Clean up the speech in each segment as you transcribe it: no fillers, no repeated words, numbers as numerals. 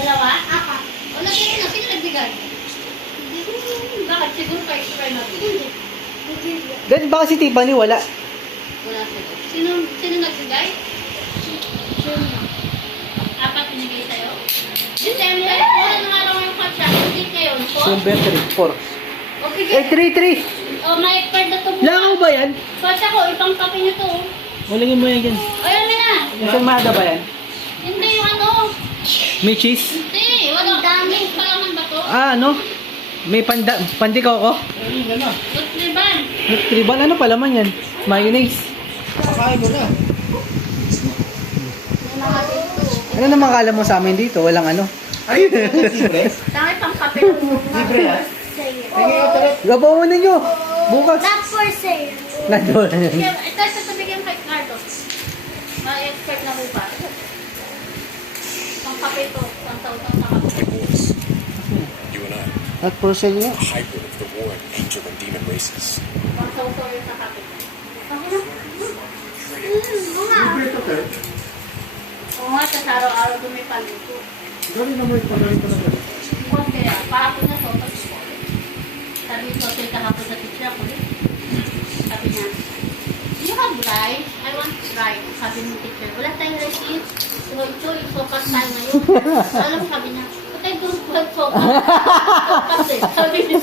Dalawa? Apat. O, lagyan na. Sino nagbigay? Bakit? Siguro kayo try natin. Then baka si Tiffany wala. Wala siguro. Sino nagbigay? Apat binigay sa'yo? December? Wala nang araw yung patsa. Hindi ngayon po? December 3, 4. Okay, Eh, 3. oh, may expert na ito. Langaw ba yan? Patsa ko, ipang kape nyo to. Walingin mo yan dyan. Ayun na. Isang mahada ba yan? Hindi yung ano. May cheese? Hindi. Wala. Daming palaman ba to? Ah, ano? May pandikaw ko? Nutriban. Tribal, ano pala man yan? Mayonnaise. Kakain mo na. May mga dito. Ano naman kala mo sa amin dito? Walang ano? Ay, libre? Dami pang kape. Libre yan? Sige, ito. Gabaw mo ninyo. Bukas. Not for sale. Nandun. Ito sa tabigyan kay Carlos. May expert na bupa. Pang kape to. Pang tautang sa kape. You and I, At for sale nga. a hybrid of the war and angel and demon races. Pang tautang yun sa kape. Libre ito, Ter. Oo nga, sa araw-araw dumipaluto. Gawin na mo yung pagaling ko na gano'n. Kaya, pahapon na to. Sabi ko, kahapon sa teacher ako. Sabi niya, you have rice? I want rice. Sabi ng teacher, wala tayong rice in. So, ito, yung sopas tayo ngayon. Alam, sabi niya, but I don't want sopas. Sopas eh. Sabi niya,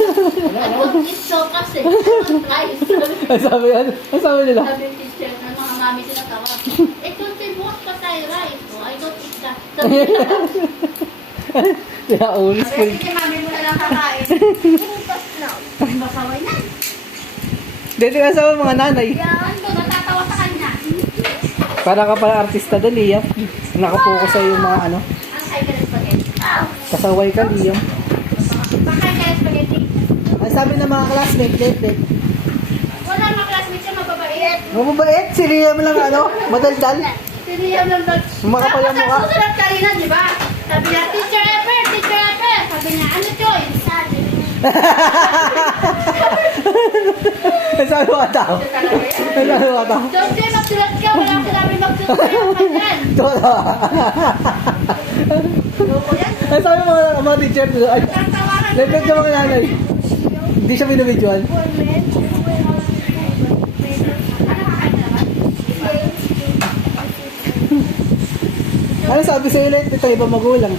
I don't eat sopas eh. I want rice. Ang sabi nila? Sabi ng teacher, ng mga mami sila tawa. Ito, bukas pa tayo rice. Oh, I don't eat that. Sabi niya, Kaya ulis ko. sige, mami mo na lang kakain. Bukas na. Masaway na. Dito nga sa mga nanay. Yan, to, natatawa sa kanya. Para ka pala artista doon, Liam. Nakapokus sa yung mga ano. Ang kaya ka ng spaghetti. Kasaway ka, Liam. Bakit kaya spaghetti? Ang sabi ng mga classmate, let. Wala mga classmates siya mababait. Mababait, si Liam lang ano, madaldal. Siniyam lang doon. Makapal ang mukha. Tapos sa susunod kanina, di ba? Sabi niya, Teacher Ever. Sabi niya, ano choice? Sabi. Ang sabi mo ata. Ito talaga yan. Ang sabi mo ata. Jose, magsulat ka. Wala akong sinabi magsulat ka. Kanyan. Toto. Loko yan. Ang sabi mo mga teacher. Ay, Tatawaran ko let yung mga nanay. Hindi siya binibidyoan. Ano kakain na naman? Ano sabi sa'yo ulit? Ito ibang magulang.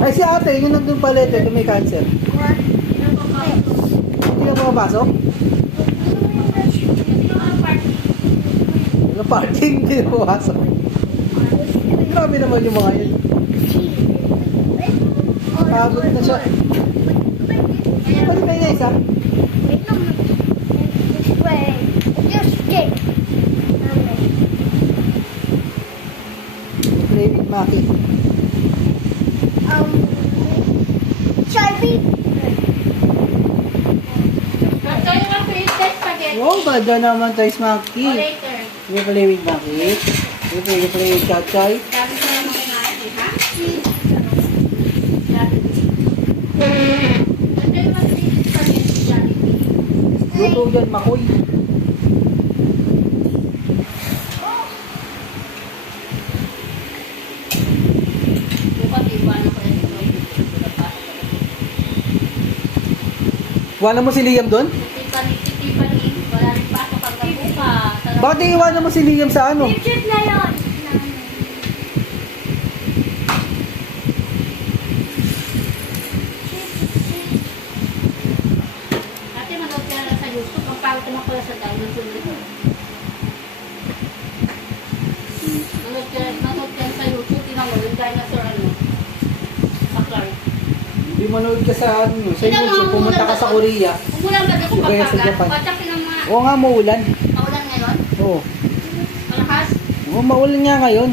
Ay si ate, yung nandun pala ito, may cancer. Hindi na makapasok? Yung party, hindi na makapasok. Grabe naman yung mga yun. Pagod na siya. Pwede ba yung isa? Wait. Just kick. Play with Maki. Sharpie. Kaya nga create spaghetti. Wow, ganda naman tayo si Maki. O later. You play with Maki. You play with Chat-Chay. Dami ko naman kinain, ha? Ganda naman create spaghetti, Jollibee. Luto dyan, Makoy. Bukas iwanan ko na dito. Iwanan mo si Liam doon? Tipani, wala rin pasok hanggang bukas. Bakit iwanan mo si Liam sa ano? Picture na yun. Ate, manood ka na sa YouTube. Ang pangit naman pala sa dinosaur. Manood ka sa YouTube. Tingnan mo, yung dinosaur ano. Baklar. Hindi manood ka sa ano, sa YouTube, pumunta ka sa Korea. Umulan ba ako O kaya sa pagpaga? Japan. Patak ng mga Oo nga, maulan. maulan ngayon? Oo. Malakas? Oo, maulan nga ngayon.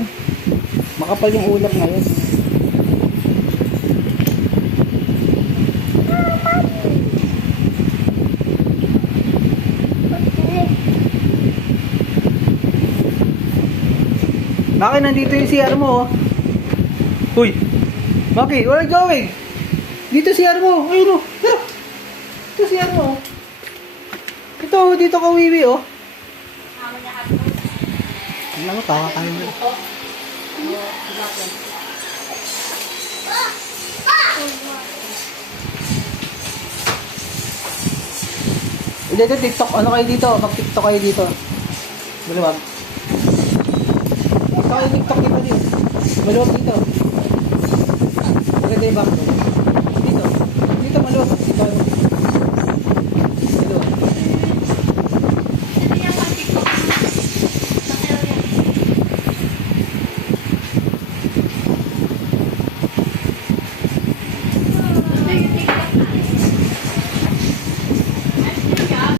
Makapal yung ulap ngayon. Maki, nandito yung CR mo, oh. Uy! Maki, where are you going? Dito CR mo. Ayun, oh. Tara. Ito CR mo, oh. Ito, dito ka wiwi, oh. Ako lahat. Ano mo, kakakain mo. Ito. Hindi, ito, TikTok. Ano kayo dito? Mag-TikTok kayo dito. Maluwag. Basta kayo TikTok dito din. Maluwag dito. Maganda yung back.